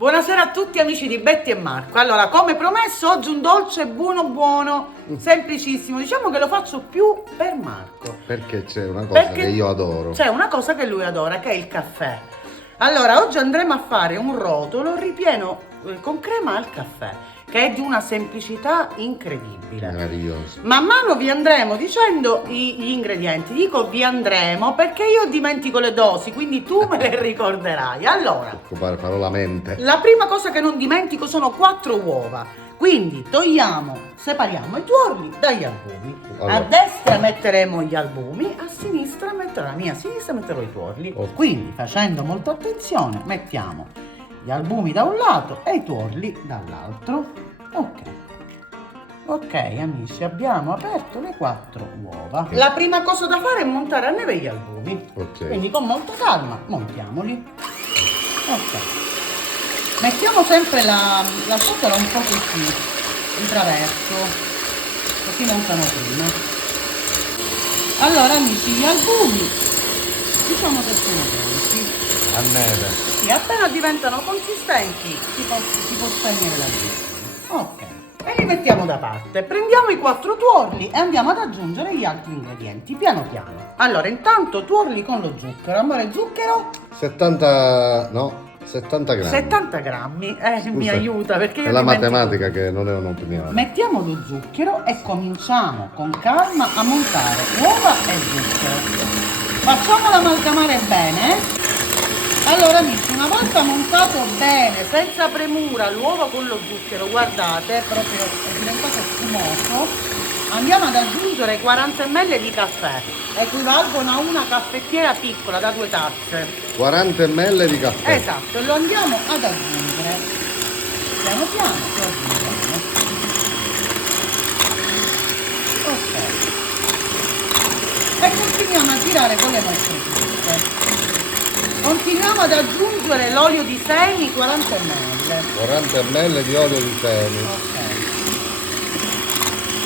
Buonasera a tutti amici di Betty e Marco. Allora, come promesso, oggi un dolce buono, semplicissimo. Diciamo che lo faccio più per Marco. Perché c'è una cosa che io adoro. C'è una cosa che lui adora, che è il caffè. Allora, oggi andremo a fare un rotolo ripieno con crema al caffè, che è di una semplicità incredibile. Meraviglioso. Man mano vi andremo dicendo gli ingredienti. Dico vi andremo perché io dimentico le dosi, quindi tu me le ricorderai. Allora, Occupare parola mente. la prima cosa che non dimentico sono 4 uova. Quindi separiamo i tuorli dagli albumi. Allora. A destra metteremo gli albumi, a sinistra metterò, alla mia sinistra metterò i tuorli. Ok. Quindi, facendo molta attenzione, mettiamo gli albumi da un lato e i tuorli dall'altro. Ok, amici, abbiamo aperto le 4 uova. Ok. La prima cosa da fare è montare a neve gli albumi. Ok. Quindi con molta calma montiamoli. Ok. Mettiamo sempre la ciotola un po' così, in traverso, così montano prima. Allora amici, gli albumi, diciamo che sono pronti. A neve. Sì, appena diventano consistenti si può spegnere la luce. Ok, e li mettiamo da parte. Prendiamo i 4 tuorli e andiamo ad aggiungere gli altri ingredienti, piano piano. Allora, intanto tuorli con lo zucchero. Amore, zucchero? 70 grammi. 70 grammi, mi aiuta perché io È la dimentico. matematica che non è un'opinione. Mettiamo lo zucchero e cominciamo con calma a montare uova e zucchero. Facciamolo amalgamare bene. Allora amici, una volta montato bene, senza premura, l'uovo con lo zucchero, guardate, proprio è diventato spumoso, andiamo ad aggiungere 40 ml di caffè, equivalgono a una caffettiera piccola da 2 tazze. 40 ml di caffè. Esatto, lo andiamo ad aggiungere. Piano piano lo aggiungiamo. Ok. E continuiamo a girare con le nostre zucche. Continuiamo ad aggiungere l'olio di semi 40 ml. 40 ml di olio di semi. Ok.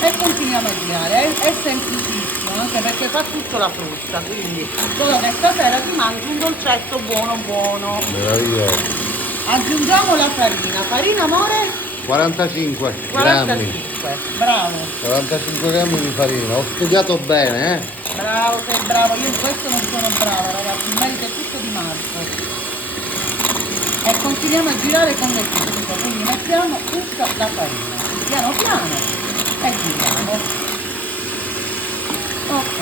E continuiamo a girare. È semplicissimo, anche perché fa tutto la frusta, quindi solo che stasera ti mangi un dolcetto buono. Meraviglioso. Aggiungiamo la farina. Farina, amore? 45 grammi. 45. Bravo. 45 grammi di farina. Ho studiato bene, Bravo, sei bravo. Io in questo non sono brava, ragazzi. Il merito è tutto di Marco. E continuiamo a girare con le zucche. Quindi mettiamo tutta la farina. Piano piano. E giriamo. Ok.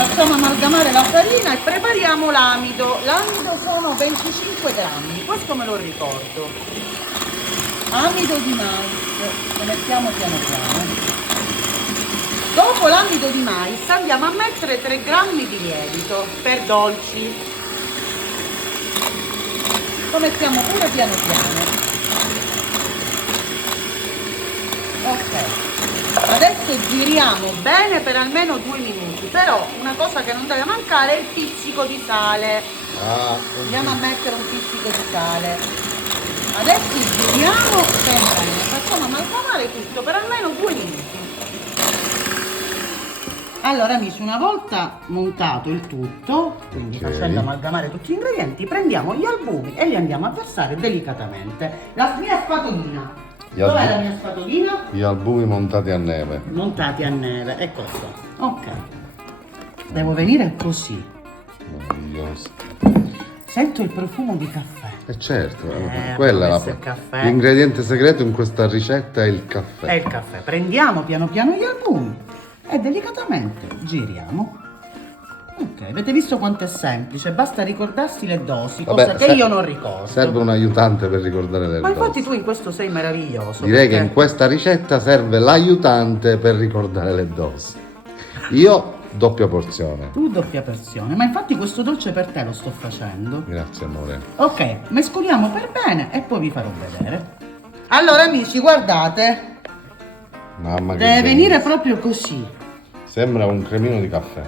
Facciamo amalgamare la farina e prepariamo l'amido. L'amido sono 25 grammi, questo me lo ricordo. Amido di mais, lo mettiamo piano piano. Dopo l'amido di mais andiamo a mettere 3 grammi di lievito per dolci. Lo mettiamo pure piano piano. Ok. Adesso giriamo bene per almeno 2 minuti, però una cosa che non deve mancare è il pizzico di sale. Andiamo a mettere un pizzico di sale. Adesso giriamo per bene, facciamo amalgamare tutto per almeno 2 minuti. Allora amici, una volta montato il tutto, quindi Ok. facendo amalgamare tutti gli ingredienti, prendiamo gli albumi e li andiamo a versare delicatamente. La mia spatolina. Gli Dov'è albumi. la mia spatolina? Gli albumi montati a neve. Montati a neve, ecco qua. Ok. Devo venire così. Meraviglioso. Sento il profumo di caffè. E certo, abbiamo quella è messo il caffè. l'ingrediente segreto in questa ricetta è il caffè. È il caffè. Prendiamo piano piano gli albumi e delicatamente giriamo. Ok, avete visto quanto è semplice? Basta ricordarsi le dosi, cosa Vabbè, che io non ricordo. Serve un aiutante per ricordare le Ma infatti dosi. tu in questo sei meraviglioso. Direi che perché- in questa ricetta serve l'aiutante per ricordare le dosi. Io doppia porzione. Tu doppia porzione, ma infatti questo dolce per te lo sto facendo. Grazie amore. Ok, mescoliamo per bene e poi vi farò vedere. Allora amici, guardate, Mamma che deve bello. venire proprio così. Sembra un cremino di caffè.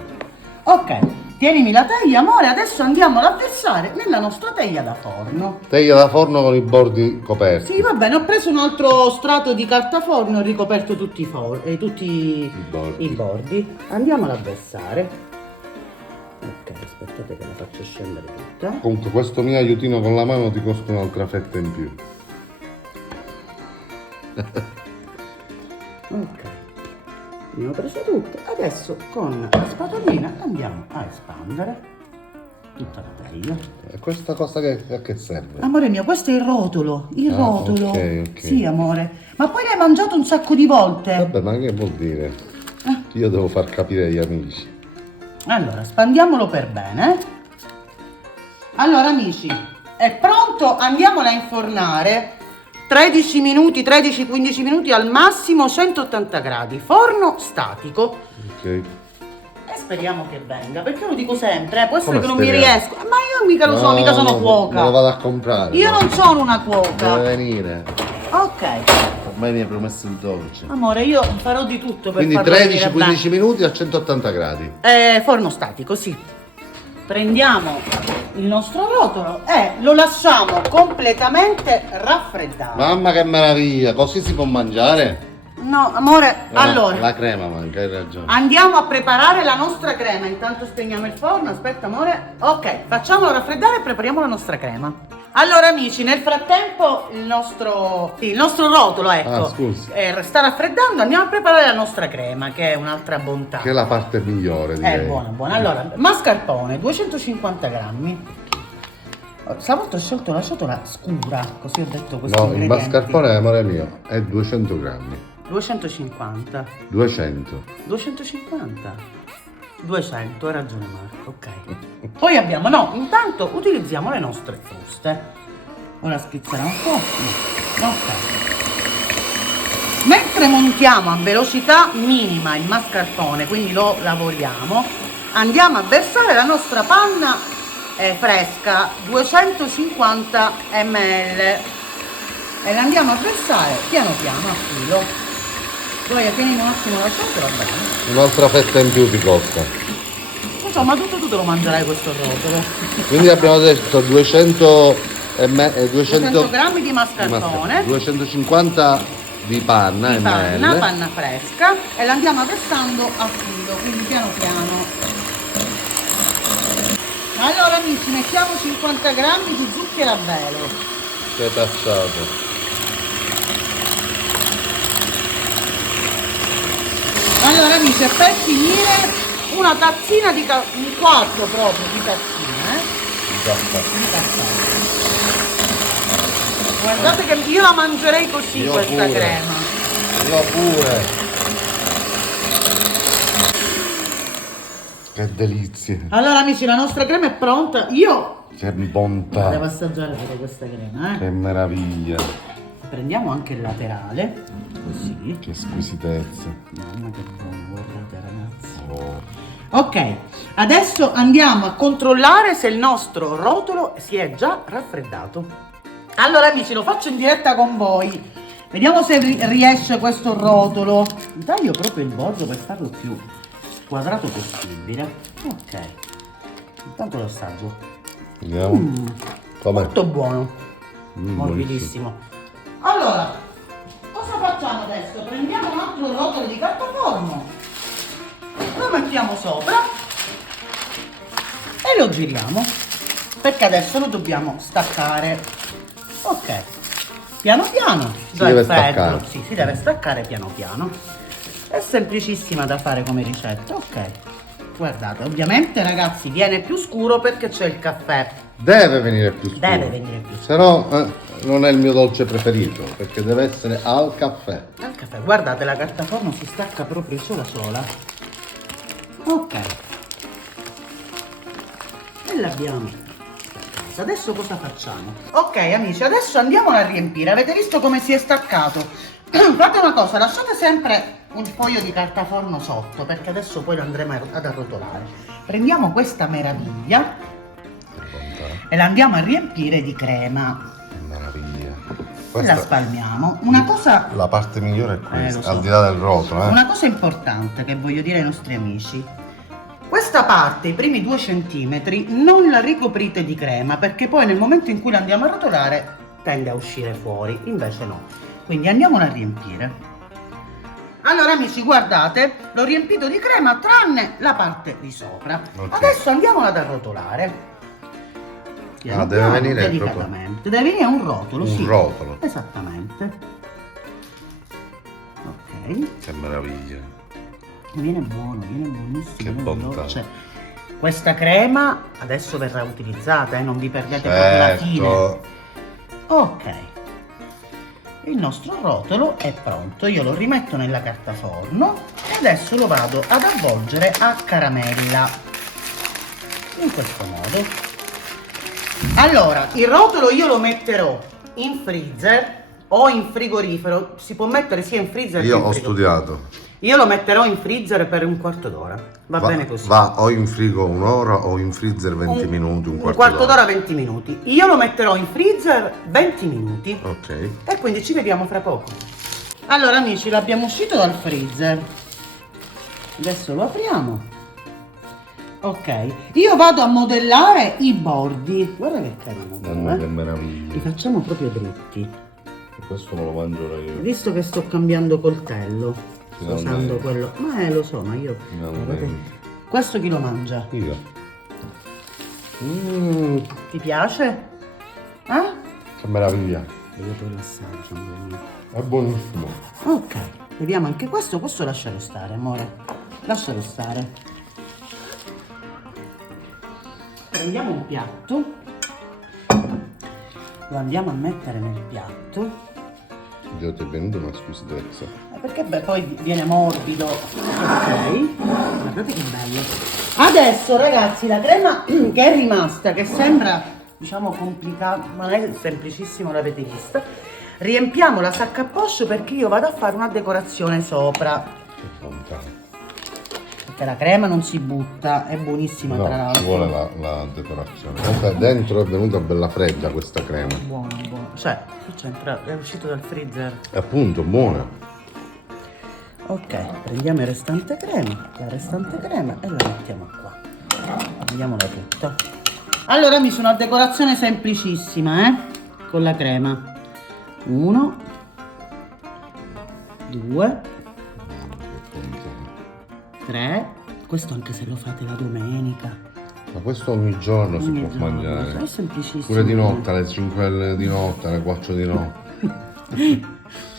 Ok, tienimi la teglia, amore, adesso andiamo ad versare nella nostra teglia da forno. Teglia da forno con i bordi coperti. Sì, va bene, ho preso un altro strato di carta forno e ho ricoperto tutti bordi. i bordi. Andiamola a versare. Ok, aspettate che la faccio scendere tutta. Comunque questo mio aiutino con la mano ti costa un'altra fetta in più. Ok, ne ho preso tutte. Adesso con la spatolina andiamo a espandere tutta la teglia. E questa cosa a che serve? Amore mio, questo è il rotolo. Il Ah, rotolo. ok, ok. Sì, amore. Ma poi l'hai mangiato un sacco di volte. Vabbè, ma che vuol dire? Io devo far capire agli amici. Allora, spandiamolo per bene. Allora, amici, è pronto? Andiamola a infornare. 13 minuti, 13-15 minuti al massimo, 180 gradi. Forno statico. Ok. E speriamo che venga, perché io lo dico sempre, può essere Come che non mi speriamo? riesco. Ma io mica lo so, No, mica sono no, cuoca. Me lo vado a comprare. Io no? non sono una cuoca. Deve venire. Ok. Ormai mi hai promesso il dolce. Amore, io farò di tutto per Quindi farlo venire 13-15 minuti a 180 gradi. forno statico, sì. Prendiamo il nostro rotolo e lo lasciamo completamente raffreddare. Mamma che meraviglia, così si può mangiare? No, amore, allora La crema manca, hai ragione. andiamo a preparare la nostra crema. Intanto spegniamo il forno. Aspetta, amore. Ok, facciamolo raffreddare e prepariamo la nostra crema. Allora, amici, nel frattempo il nostro rotolo, ecco, scusi. sta raffreddando. Andiamo a preparare la nostra crema, che è un'altra bontà. Che è la parte migliore, direi. È buona, buona. Allora, mascarpone, 250 grammi. Stavolta ho scelto la ciotola scura, così ho detto questi No, il ingredienti. mascarpone, amore mio, è 200 grammi. 250. 200. 250. 200, hai ragione Marco, ok. Poi abbiamo, intanto utilizziamo le nostre fruste. Ora schizzerà un po'. Ok. Mentre montiamo a velocità minima il mascarpone, quindi lo lavoriamo, andiamo a versare la nostra panna fresca, 250 ml. E la andiamo a versare piano piano a filo. Poi tieni un attimo la ciotola, va bene. Un'altra fetta in più ti costa. Insomma, tutto tu te lo mangerai questo rotolo. Quindi abbiamo detto 200 grammi di mascarpone, 250 di panna, di panna, ml. panna fresca, e la andiamo versando a filo, quindi piano piano. Allora amici, mettiamo 50 grammi di zucchero a velo. Che tacciato. Allora amici, per finire una tazzina di un quarto proprio di tazzina, di caffè. Guardate che io la mangerei così, Io questa pure. crema. Io pure. Che delizie. Allora amici, la nostra crema è pronta. Io Che bontà. devo assaggiare pure questa crema, Che meraviglia. Prendiamo anche il laterale, così. Che squisitezza. Mamma che buono, guardate ragazzi. Oh. Ok, adesso andiamo a controllare se il nostro rotolo si è già raffreddato. Allora amici, lo faccio in diretta con voi. Vediamo se riesce questo rotolo. Taglio proprio il bordo per farlo più quadrato possibile. Ok, intanto lo assaggio. Vediamo. Com'è? Molto buono, Buonissimo. morbidissimo. Allora, cosa facciamo adesso? Prendiamo un altro rotolo di carta forno, lo mettiamo sopra e lo giriamo, perché adesso lo dobbiamo staccare. Ok, piano piano. Si deve staccare. Sì, si deve staccare piano piano. È semplicissima da fare come ricetta. Ok, guardate, ovviamente ragazzi viene più scuro perché c'è il caffè. Deve venire più scuro. Deve venire più scuro. Se no non è il mio dolce preferito, perché deve essere al caffè. Al caffè, guardate, la carta forno si stacca proprio sola. Ok, e l'abbiamo. Adesso cosa facciamo? Ok amici, adesso andiamolo a riempire. Avete visto come si è staccato? Fate una cosa, lasciate sempre un foglio di carta forno sotto, perché adesso poi lo andremo ad arrotolare. Prendiamo questa meraviglia e la andiamo a riempire di crema. Meraviglia. E la spalmiamo. Una cosa, La parte migliore è questa, lo so. al di là del rotolo. una cosa importante che voglio dire ai nostri amici: questa parte, i primi 2 centimetri, non la ricoprite di crema, perché poi nel momento in cui la andiamo a rotolare tende a uscire fuori, invece no. Quindi andiamola a riempire. Allora amici, guardate, l'ho riempito di crema tranne la parte di sopra. Ok. Adesso andiamola ad arrotolare. Piano deve piano, venire delicatamente. Deve venire un rotolo, un sì. rotolo. Esattamente. Ok. Che meraviglia. Viene buono, viene buonissimo. Che viene bontà. dolce. Questa crema adesso verrà utilizzata, non vi perdete proprio la fine. Certo. Ok. Il nostro rotolo è pronto, io lo rimetto nella carta forno e adesso lo vado ad avvolgere a caramella. In questo modo. Allora, il rotolo io lo metterò in freezer o in frigorifero, si può mettere sia in freezer che Io in ho frigorifero. studiato. Io lo metterò in freezer per un quarto d'ora, va bene così. Va o in frigo un'ora o in freezer 20 minuti, un quarto d'ora, 20 minuti. Io lo metterò in freezer 20 minuti. Ok. E quindi ci vediamo fra poco. Allora amici, l'abbiamo uscito dal freezer. Adesso lo apriamo. Ok. Io vado a modellare i bordi. Guarda che carino. Mamma che Li meraviglia. facciamo proprio dritti. Questo me lo mangio io. Visto che sto cambiando coltello. Sto Finalmente. usando quello. Ma lo so, ma io. Finalmente. Questo chi lo mangia? Io. Ti piace? Eh? Che meraviglia. Io poi lo assaggio, amore mio. È buonissimo. Ok, vediamo anche questo lascialo stare, amore. Lascialo stare. Prendiamo un piatto. Lo andiamo a mettere nel piatto. Dio, ti è venuta una squisitezza. Perché beh, poi viene morbido. Ok. Guardate che bello. Adesso ragazzi, la crema che è rimasta, che sembra diciamo complicata, ma non è semplicissimo, l'avete vista. Riempiamo la sacca a poche perché io vado a fare una decorazione sopra. Che bontà. Perché la crema non si butta, è buonissima tra No, l'altro. ci vuole la decorazione. Comunque dentro è venuta bella fredda questa crema. Buono, buono. Cioè, qui c'entra, è uscito dal freezer. E appunto, buona. Ok, prendiamo la restante crema e la mettiamo qua. Vediamola tutta. Allora mi sono a decorazione semplicissima, con la crema. 1, 2, 3. Questo anche se lo fate la domenica. Ma questo ogni giorno si Ogni può giorno, mangiare. è semplicissimo. Pure di notte, alle 5 di notte, alle 4 di notte.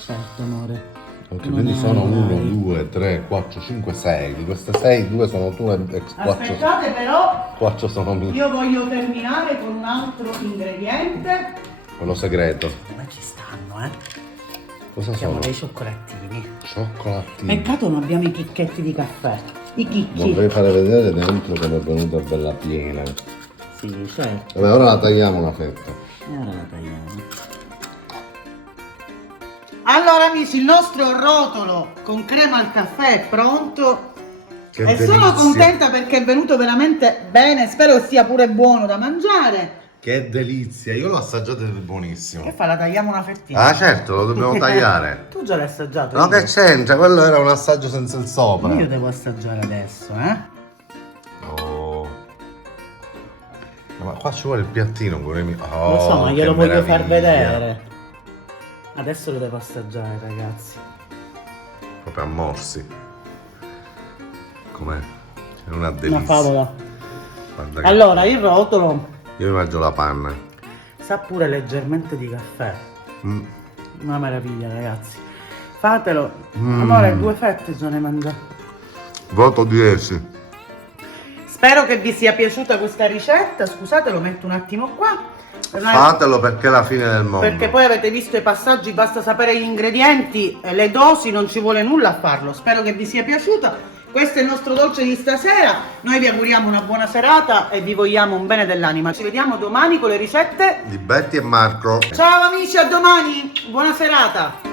Certo, amore. Anche Non quindi è sono 1, orari. 2, 3, 4, 5, 6. Di queste 6, 2 sono tue e 4, Aspettate però, 4 sono mie. io voglio terminare con un altro ingrediente. Quello segreto. Come ci stanno, Cosa Siamo sono? dei cioccolatini. Cioccolatini. Peccato non abbiamo i chicchetti di caffè. I chicchi. Vorrei fare vedere dentro come è venuta bella piena. Sì, certo. Vabbè, ora la tagliamo una fetta. E ora la tagliamo. Allora amici, il nostro rotolo con crema al caffè è pronto. Che E delizia. sono contenta perché è venuto veramente bene. Spero che sia pure buono da mangiare. Che delizia, io l'ho assaggiato ed è buonissimo. Che fa? La tagliamo una fettina? Ah certo, lo dobbiamo tagliare. Tu già l'hai assaggiato? No, io. che c'entra? Quello era un assaggio senza il sopra. Io devo assaggiare adesso, Oh. Ma qua ci vuole il piattino pure mio. Oh, Lo so, ma che glielo voglio far meraviglia. vedere. Adesso lo devo assaggiare, ragazzi. Proprio a morsi. Com'è? È una delizia. Una favola. Guarda che- Allora, il rotolo Io mi mangio la panna. sa pure leggermente di caffè. Mm. Una meraviglia, ragazzi. Fatelo. Mm. Amore, 2 fette già ne mangia. Voto 10. Spero che vi sia piaciuta questa ricetta. Scusate, lo metto un attimo qua. Fatelo perché è la fine del mondo. Perché poi avete visto i passaggi, basta sapere gli ingredienti, le dosi, non ci vuole nulla a farlo. Spero che vi sia piaciuta. Questo è il nostro dolce di stasera. Noi vi auguriamo una buona serata e vi vogliamo un bene dell'anima. Ci vediamo domani con le ricette. Di Betty e Marco. Ciao amici, a domani. Buona serata.